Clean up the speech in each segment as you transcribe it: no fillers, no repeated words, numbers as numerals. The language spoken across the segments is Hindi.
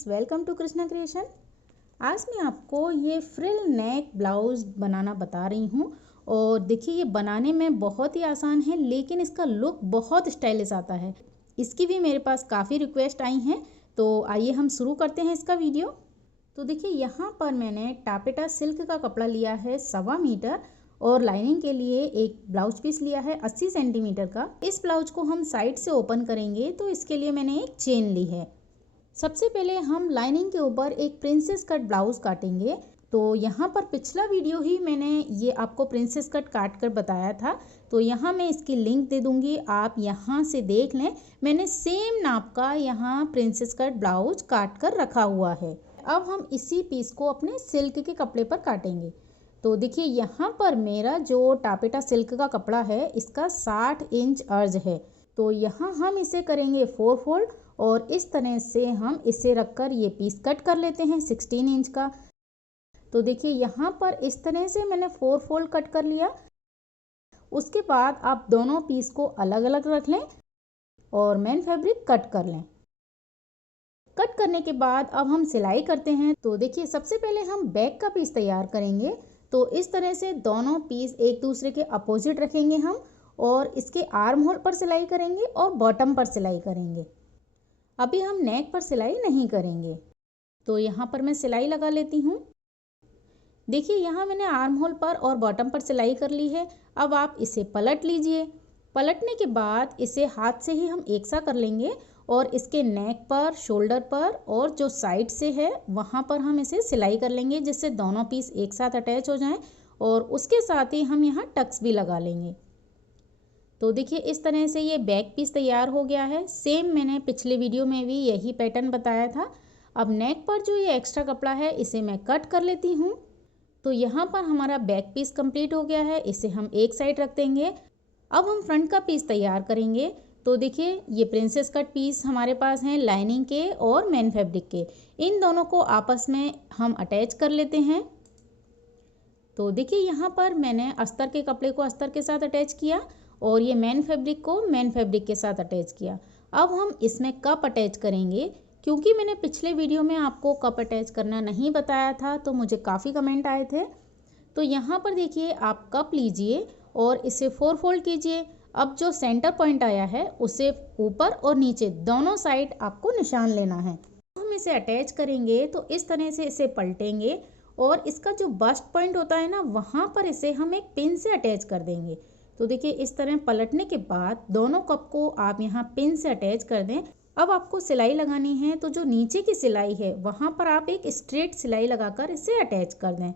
Friends, welcome to Krishna creation. आज मैं आपको ये फ्रिल नेक ब्लाउज़ बनाना बता रही हूँ। और देखिए, ये बनाने में बहुत ही आसान है, लेकिन इसका लुक बहुत स्टाइलिश आता है। इसकी भी मेरे पास काफ़ी रिक्वेस्ट आई हैं, तो आइए हम शुरू करते हैं इसका वीडियो। तो देखिए, यहाँ पर मैंने टापेटा सिल्क का कपड़ा लिया है 1.25 मीटर, और लाइनिंग के लिए एक ब्लाउज पीस लिया है 80 सेंटीमीटर का। इस ब्लाउज को हम साइड से ओपन करेंगे, तो इसके लिए मैंने एक चेन ली है। सबसे पहले हम लाइनिंग के ऊपर एक प्रिंसेस कट ब्लाउज काटेंगे। तो यहाँ पर पिछला वीडियो ही मैंने ये आपको प्रिंसेस कट काट कर बताया था, तो यहाँ मैं इसकी लिंक दे दूँगी, आप यहाँ से देख लें। मैंने सेम नाप का यहाँ प्रिंसेस कट ब्लाउज काट कर रखा हुआ है। अब हम इसी पीस को अपने सिल्क के कपड़े पर काटेंगे। तो देखिए, यहाँ पर मेरा जो टापेटा सिल्क का कपड़ा है, इसका 60 इंच अर्ज है। तो यहाँ हम इसे करेंगे 4 फोल्ड, और इस तरह से हम इसे रखकर ये पीस कट कर लेते हैं 16 इंच का। तो देखिए, यहाँ पर इस तरह से मैंने 4 फोल्ड कट कर लिया। उसके बाद आप दोनों पीस को अलग अलग रख लें और मेन फैब्रिक कट कर लें। कट करने के बाद अब हम सिलाई करते हैं। तो देखिए, सबसे पहले हम बैक का पीस तैयार करेंगे। तो इस तरह से दोनों पीस एक दूसरे के अपोजिट रखेंगे हम, और इसके आर्म होल पर सिलाई करेंगे और बॉटम पर सिलाई करेंगे। अभी हम नेक पर सिलाई नहीं करेंगे। तो यहाँ पर मैं सिलाई लगा लेती हूँ। देखिए, यहाँ मैंने आर्म होल पर और बॉटम पर सिलाई कर ली है। अब आप इसे पलट लीजिए। पलटने के बाद इसे हाथ से ही हम एक सा कर लेंगे, और इसके नेक पर, शोल्डर पर और जो साइड से है वहाँ पर हम इसे सिलाई कर लेंगे, जिससे दोनों पीस एक साथ अटैच हो जाएं। और उसके साथ ही हम यहाँ टक्स भी लगा लेंगे। तो देखिए, इस तरह से ये बैक पीस तैयार हो गया है। सेम मैंने पिछले वीडियो में भी यही पैटर्न बताया था। अब नेक पर जो ये एक्स्ट्रा कपड़ा है, इसे मैं कट कर लेती हूँ। तो यहाँ पर हमारा बैक पीस कंप्लीट हो गया है, इसे हम एक साइड रख देंगे। अब हम फ्रंट का पीस तैयार करेंगे। तो देखिए, ये प्रिंसेस कट पीस हमारे पास हैं लाइनिंग के और मेन फैब्रिक के। इन दोनों को आपस में हम अटैच कर लेते हैं। तो देखिए, यहाँ पर मैंने अस्तर के कपड़े को अस्तर के साथ अटैच किया, और ये मेन फैब्रिक को मेन फैब्रिक के साथ अटैच किया। अब हम इसमें कप अटैच करेंगे। क्योंकि मैंने पिछले वीडियो में आपको कप अटैच करना नहीं बताया था, तो मुझे काफ़ी कमेंट आए थे। तो यहाँ पर देखिए, आप कप लीजिए और इसे 4 फोल्ड कीजिए। अब जो सेंटर पॉइंट आया है, उसे ऊपर और नीचे दोनों साइड आपको निशान लेना है। हम इसे अटैच करेंगे, तो इस तरह से इसे पलटेंगे, और इसका जो बस्ट पॉइंट होता है ना, वहाँ पर इसे हम एक पिन से अटैच कर देंगे। तो देखिए, इस तरह पलटने के बाद दोनों कप को आप यहाँ पिन से अटैच कर दें। अब आपको सिलाई लगानी है, तो जो नीचे की सिलाई है वहाँ पर आप एक स्ट्रेट सिलाई लगाकर इसे अटैच कर दें।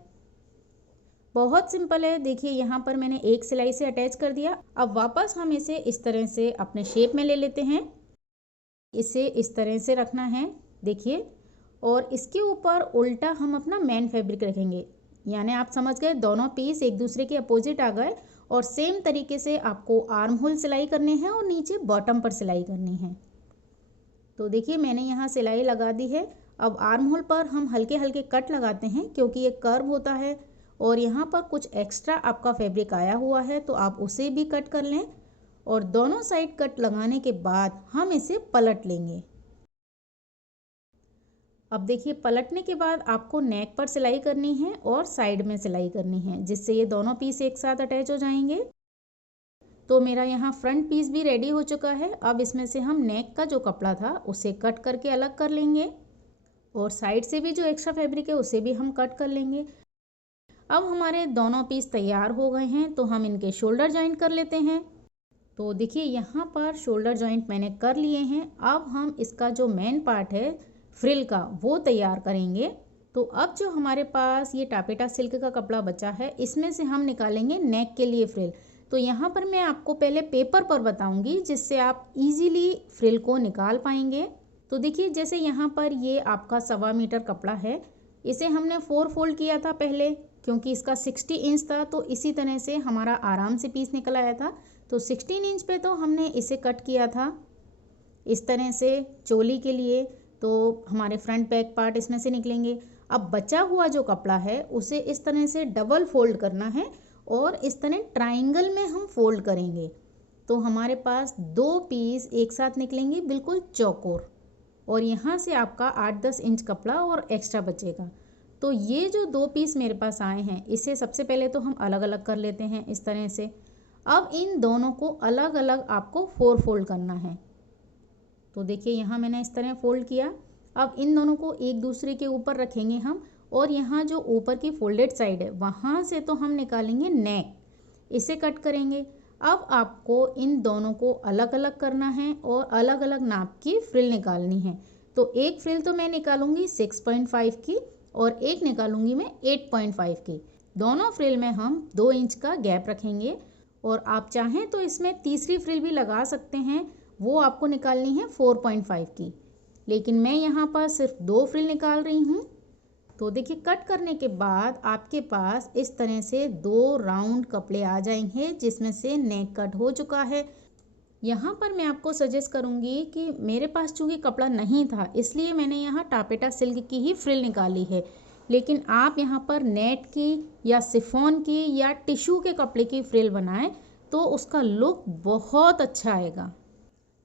बहुत सिंपल है। देखिए, यहाँ पर मैंने एक सिलाई से अटैच कर दिया। अब वापस हम इसे इस तरह से अपने शेप में ले लेते हैं। इसे इस तरह से रखना है, देखिए, और इसके ऊपर उल्टा हम अपना मेन फैब्रिक रखेंगे। यानी आप समझ गए, दोनों पीस एक दूसरे के अपोजिट आ गए। और सेम तरीके से आपको आर्म होल सिलाई करने हैं और नीचे बॉटम पर सिलाई करनी है। तो देखिए, मैंने यहाँ सिलाई लगा दी है। अब आर्म होल पर हम हल्के हल्के कट लगाते हैं, क्योंकि ये कर्व होता है। और यहाँ पर कुछ एक्स्ट्रा आपका फैब्रिक आया हुआ है, तो आप उसे भी कट कर लें। और दोनों साइड कट लगाने के बाद हम इसे पलट लेंगे। अब देखिए, पलटने के बाद आपको नेक पर सिलाई करनी है और साइड में सिलाई करनी है, जिससे ये दोनों पीस एक साथ अटैच हो जाएंगे। तो मेरा यहाँ फ्रंट पीस भी रेडी हो चुका है। अब इसमें से हम नेक का जो कपड़ा था उसे कट करके अलग कर लेंगे, और साइड से भी जो एक्स्ट्रा फैब्रिक है उसे भी हम कट कर लेंगे। अब हमारे दोनों पीस तैयार हो गए हैं, तो हम इनके शोल्डर जॉइंट कर लेते हैं। तो देखिए, यहाँ पर शोल्डर जॉइंट मैंने कर लिए हैं। अब हम इसका जो मेन पार्ट है फ्रिल का, वो तैयार करेंगे। तो अब जो हमारे पास ये टापेटा सिल्क का कपड़ा बचा है, इसमें से हम निकालेंगे नेक के लिए फ्रिल। तो यहाँ पर मैं आपको पहले पेपर पर बताऊंगी, जिससे आप इजीली फ्रिल को निकाल पाएंगे। तो देखिए, जैसे यहाँ पर ये आपका 1.25 मीटर कपड़ा है, इसे हमने 4 फोल्ड किया था पहले, क्योंकि इसका 60 इंच था। तो इसी तरह से हमारा आराम से पीस निकल आया था। तो 16 इंच पे तो हमने इसे कट किया था इस तरह से चोली के लिए। तो हमारे फ्रंट बैक पार्ट इसमें से निकलेंगे। अब बचा हुआ जो कपड़ा है, उसे इस तरह से डबल फोल्ड करना है, और इस तरह ट्राइंगल में हम फोल्ड करेंगे। तो हमारे पास 2 पीस एक साथ निकलेंगे, बिल्कुल चौकोर। और यहाँ से आपका 8-10 इंच कपड़ा और एक्स्ट्रा बचेगा। तो ये जो 2 पीस मेरे पास आए हैं, इसे सबसे पहले तो हम अलग अलग कर लेते हैं इस तरह से। अब इन दोनों को अलग अलग आपको 4 फोल्ड करना है। तो देखिए यहाँ मैंने इस तरह फोल्ड किया। अब इन दोनों को एक दूसरे के ऊपर रखेंगे हम, और यहाँ जो ऊपर की फोल्डेड साइड है वहाँ से तो हम निकालेंगे नेक, इसे कट करेंगे। अब आपको इन दोनों को अलग अलग करना है और अलग अलग नाप की फ्रिल निकालनी है। तो एक फ्रिल तो मैं निकालूंगी 6.5 की और एक निकालूंगी मैं 8.5 की। दोनों फ्रिल में हम 2 इंच का गैप रखेंगे, और आप चाहें तो इसमें तीसरी फ्रिल भी लगा सकते हैं, वो आपको निकालनी है 4.5 की, लेकिन मैं यहाँ पर सिर्फ 2 फ्रिल निकाल रही हूँ। तो देखिए कट करने के बाद आपके पास इस तरह से 2 राउंड कपड़े आ जाएंगे जिसमें से नेक कट हो चुका है। यहाँ पर मैं आपको सजेस्ट करूँगी कि मेरे पास चूँकि कपड़ा नहीं था इसलिए मैंने यहाँ टापेटा सिल्क की ही फ्रिल निकाली है, लेकिन आप यहाँ पर नेट की या शिफॉन की या टिश्यू के कपड़े की फ्रिल बनाएं तो उसका लुक बहुत अच्छा आएगा।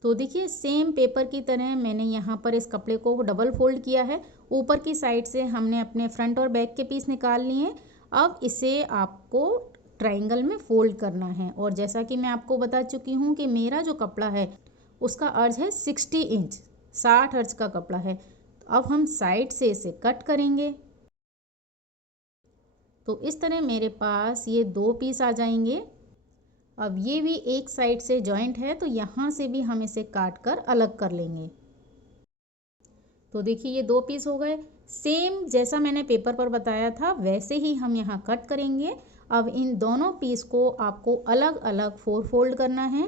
तो देखिए सेम पेपर की तरह मैंने यहाँ पर इस कपड़े को डबल फोल्ड किया है। ऊपर की साइड से हमने अपने फ्रंट और बैक के पीस निकाल लिए हैं। अब इसे आपको ट्रायंगल में फोल्ड करना है, और जैसा कि मैं आपको बता चुकी हूँ कि मेरा जो कपड़ा है उसका अर्ज है 60 इंच, 60 अर्ज का कपड़ा है। अब हम साइड से इसे कट करेंगे। तो इस तरह मेरे पास ये 2 पीस आ जाएंगे। अब ये भी एक साइड से जॉइंट है तो यहाँ से भी हम इसे काट कर अलग कर लेंगे। तो देखिए ये 2 पीस हो गए। सेम जैसा मैंने पेपर पर बताया था वैसे ही हम यहाँ कट करेंगे। अब इन दोनों पीस को आपको अलग अलग 4 फोल्ड करना है।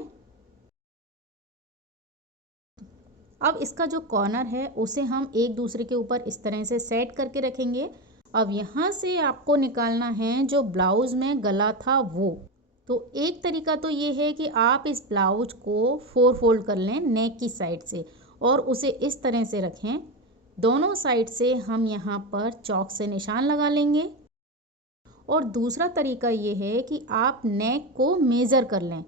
अब इसका जो कॉर्नर है उसे हम एक दूसरे के ऊपर इस तरह से सेट करके रखेंगे। अब यहाँ से आपको निकालना है जो ब्लाउज में गला था वो। तो एक तरीका तो ये है कि आप इस ब्लाउज को 4 फोल्ड कर लें नेक की साइड से और उसे इस तरह से रखें। दोनों साइड से हम यहाँ पर चॉक से निशान लगा लेंगे। और दूसरा तरीका ये है कि आप नेक को मेज़र कर लें,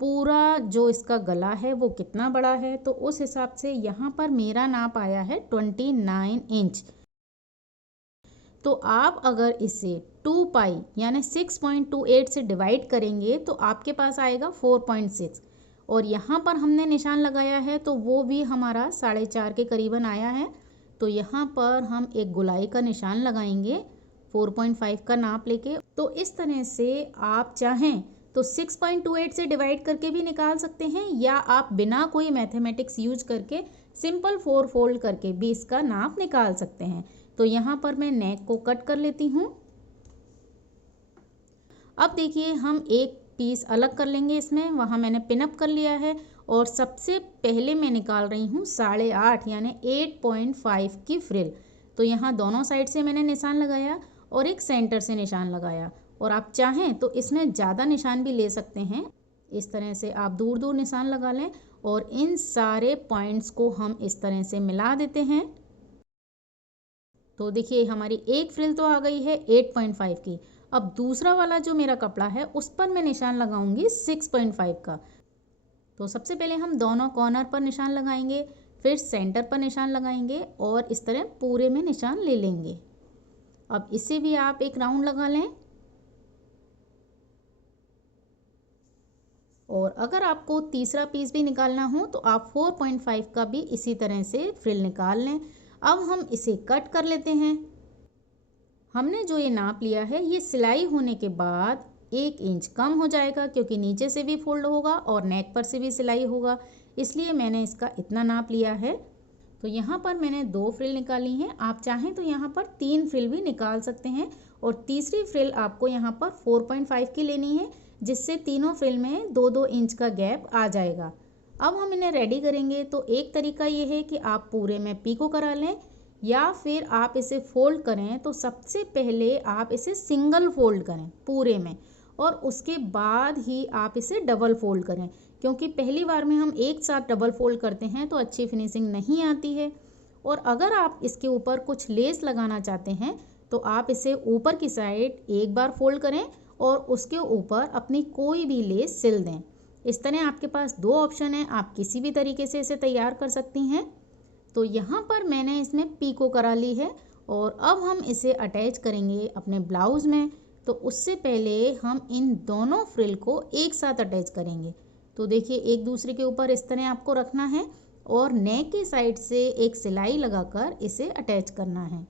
पूरा जो इसका गला है वो कितना बड़ा है। तो उस हिसाब से यहाँ पर मेरा नाप आया है 29 इंच। तो आप अगर इसे 2 पाई यानी 6.28 से डिवाइड करेंगे तो आपके पास आएगा 4.6, और यहाँ पर हमने निशान लगाया है तो वो भी हमारा 4.5 के करीबन आया है। तो यहाँ पर हम एक गुलाई का निशान लगाएंगे 4.5 का नाप लेके। तो इस तरह से आप चाहें तो 6.28 से डिवाइड करके भी निकाल सकते हैं, या आप बिना कोई मैथमेटिक्स यूज करके सिंपल 4 फोल्ड करके भी इसका नाप निकाल सकते हैं। तो यहाँ पर मैं नेक को कट कर लेती हूँ। अब देखिए हम एक पीस अलग कर लेंगे, इसमें वहाँ मैंने पिनअप कर लिया है, और सबसे पहले मैं निकाल रही हूँ 8.5 यानी 8.5 की फ्रिल। तो यहाँ दोनों साइड से मैंने निशान लगाया और एक सेंटर से निशान लगाया, और आप चाहें तो इसमें ज़्यादा निशान भी ले सकते हैं। इस तरह से आप दूर दूर निशान लगा लें, और इन सारे पॉइंट्स को हम इस तरह से मिला देते हैं। तो देखिए हमारी एक फ्रिल तो आ गई है 8.5 की। अब दूसरा वाला जो मेरा कपड़ा है उस पर मैं निशान लगाऊंगी 6.5 का। तो सबसे पहले हम दोनों कॉर्नर पर निशान लगाएंगे, फिर सेंटर पर निशान लगाएंगे, और इस तरह पूरे में निशान ले लेंगे। अब इसे भी आप एक राउंड लगा लें, और अगर आपको तीसरा पीस भी निकालना हो तो आप 4.5 का भी इसी तरह से फ्रिल निकाल लें। अब हम इसे कट कर लेते हैं। हमने जो ये नाप लिया है ये सिलाई होने के बाद 1 इंच कम हो जाएगा, क्योंकि नीचे से भी फोल्ड होगा और नेक पर से भी सिलाई होगा, इसलिए मैंने इसका इतना नाप लिया है। तो यहाँ पर मैंने 2 फ्रिल निकाली हैं। आप चाहें तो यहाँ पर 3 फ्रिल भी निकाल सकते हैं, और तीसरी फ्रिल आपको यहाँ पर 4.5 की लेनी है, जिससे तीनों फ्रिल में 2-2 इंच का गैप आ जाएगा। अब हम इन्हें रेडी करेंगे। तो एक तरीका ये है कि आप पूरे में पीको करा लें, या फिर आप इसे फोल्ड करें। तो सबसे पहले आप इसे सिंगल फोल्ड करें पूरे में, और उसके बाद ही आप इसे डबल फोल्ड करें, क्योंकि पहली बार में हम एक साथ डबल फोल्ड करते हैं तो अच्छी फिनिशिंग नहीं आती है। और अगर आप इसके ऊपर कुछ लेस लगाना चाहते हैं तो आप इसे ऊपर की साइड एक बार फोल्ड करें और उसके ऊपर अपनी कोई भी लेस सिल दें। इस तरह आपके पास 2 ऑप्शन हैं, आप किसी भी तरीके से इसे तैयार कर सकती हैं। तो यहाँ पर मैंने इसमें पीको करा ली है और अब हम इसे अटैच करेंगे अपने ब्लाउज़ में। तो उससे पहले हम इन दोनों फ्रिल को एक साथ अटैच करेंगे। तो देखिए एक दूसरे के ऊपर इस तरह आपको रखना है और नेक की साइड से एक सिलाई लगाकर इसे अटैच करना है।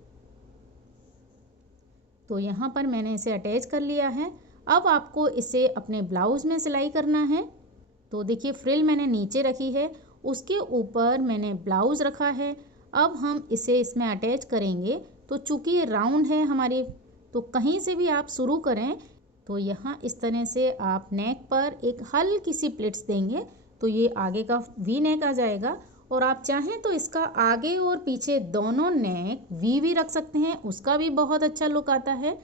तो यहाँ पर मैंने इसे अटैच कर लिया है। अब आपको इसे अपने ब्लाउज़ में सिलाई करना है। तो देखिए फ्रिल मैंने नीचे रखी है, उसके ऊपर मैंने ब्लाउज़ रखा है। अब हम इसे इसमें अटैच करेंगे। तो चूँकि ये राउंड है हमारी, तो कहीं से भी आप शुरू करें। तो यहाँ इस तरह से आप नेक पर एक हल्की सी प्लिट्स देंगे तो ये आगे का वी नेक आ जाएगा। और आप चाहें तो इसका आगे और पीछे दोनों नेक वी भी रख सकते हैं, उसका भी बहुत अच्छा लुक आता है।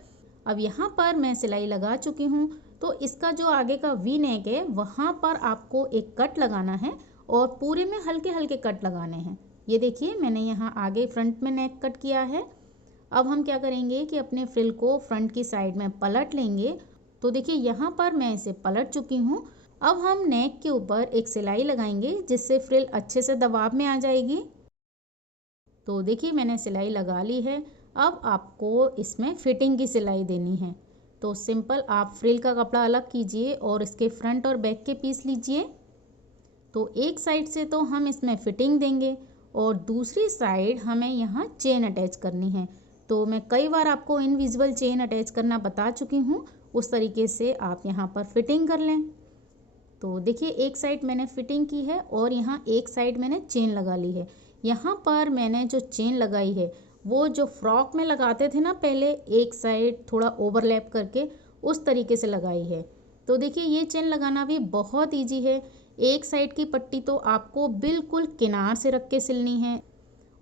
अब यहाँ पर मैं सिलाई लगा चुकी हूँ, तो इसका जो आगे का वी नेक है वहाँ पर आपको एक कट लगाना है और पूरे में हल्के हल्के कट लगाने हैं। ये देखिए मैंने यहाँ आगे फ्रंट में नेक कट किया है। अब हम क्या करेंगे कि अपने फ्रिल को फ्रंट की साइड में पलट लेंगे। तो देखिए यहाँ पर मैं इसे पलट चुकी हूँ। अब हम नेक के ऊपर एक सिलाई लगाएंगे जिससे फ्रिल अच्छे से दबाव में आ जाएगी। तो देखिए मैंने सिलाई लगा ली है। अब आपको इसमें फिटिंग की सिलाई देनी है। तो सिंपल आप फ्रिल का कपड़ा अलग कीजिए और इसके फ्रंट और बैक के पीस लीजिए। तो एक साइड से तो हम इसमें फिटिंग देंगे और दूसरी साइड हमें यहाँ चेन अटैच करनी है। तो मैं कई बार आपको इनविजिबल चेन अटैच करना बता चुकी हूँ, उस तरीके से आप यहाँ पर फिटिंग कर लें। तो देखिए एक साइड मैंने फिटिंग की है और यहाँ एक साइड मैंने चेन लगा ली है। यहाँ पर मैंने जो चेन लगाई है वो जो फ्रॉक में लगाते थे ना पहले, एक साइड थोड़ा ओवरलैप करके, उस तरीके से लगाई है। तो देखिए ये चेन लगाना भी बहुत इजी है। एक साइड की पट्टी तो आपको बिल्कुल किनार से रख के सिलनी है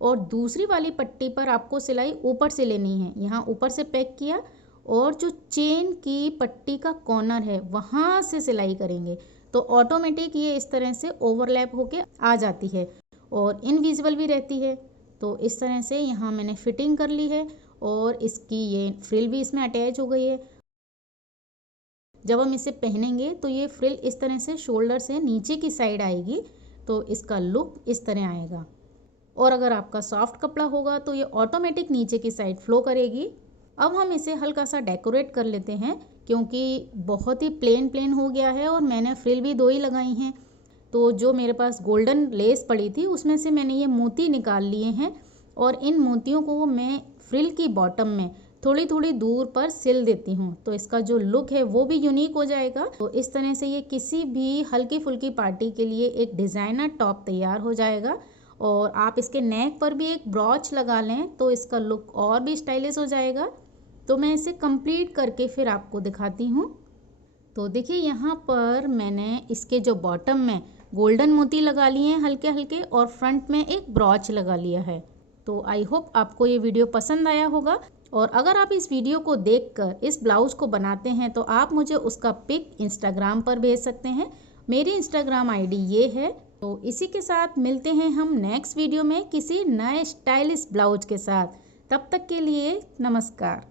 और दूसरी वाली पट्टी पर आपको सिलाई ऊपर से लेनी है। यहाँ ऊपर से पैक किया और जो चेन की पट्टी का कॉर्नर है वहाँ से सिलाई करेंगे तो ऑटोमेटिक ये इस तरह से ओवरलैप होके आ जाती है और इनविजिबल भी रहती है। तो इस तरह से यहाँ मैंने फिटिंग कर ली है और इसकी ये फ्रिल भी इसमें अटैच हो गई है। जब हम इसे पहनेंगे तो ये फ्रिल इस तरह से शोल्डर से नीचे की साइड आएगी, तो इसका लुक इस तरह आएगा। और अगर आपका सॉफ्ट कपड़ा होगा तो ये ऑटोमेटिक नीचे की साइड फ्लो करेगी। अब हम इसे हल्का सा डेकोरेट कर लेते हैं क्योंकि बहुत ही प्लेन हो गया है और मैंने फ्रिल भी 2 ही लगाई हैं। तो जो मेरे पास गोल्डन लेस पड़ी थी उसमें से मैंने ये मोती निकाल लिए हैं और इन मोतियों को मैं फ्रिल की बॉटम में थोड़ी थोड़ी दूर पर सिल देती हूँ। तो इसका जो लुक है वो भी यूनिक हो जाएगा। तो इस तरह से ये किसी भी हल्की फुल्की पार्टी के लिए एक डिज़ाइनर टॉप तैयार हो जाएगा। और आप इसके नेक पर भी एक ब्रॉच लगा लें तो इसका लुक और भी स्टाइलिश हो जाएगा। तो मैं इसे कंप्लीट करके फिर आपको दिखाती हूँ। तो देखिए यहाँ पर मैंने इसके जो बॉटम में गोल्डन मोती लगा लिए हैं हल्के हल्के और फ्रंट में एक ब्रॉच लगा लिया है। तो आई होप आपको ये वीडियो पसंद आया होगा और अगर आप इस वीडियो को देखकर इस ब्लाउज़ को बनाते हैं तो आप मुझे उसका पिक इंस्टाग्राम पर भेज सकते हैं। मेरी इंस्टाग्राम आईडी ये है। तो इसी के साथ मिलते हैं हम नेक्स्ट वीडियो में किसी नए स्टाइलिश ब्लाउज के साथ। तब तक के लिए नमस्कार।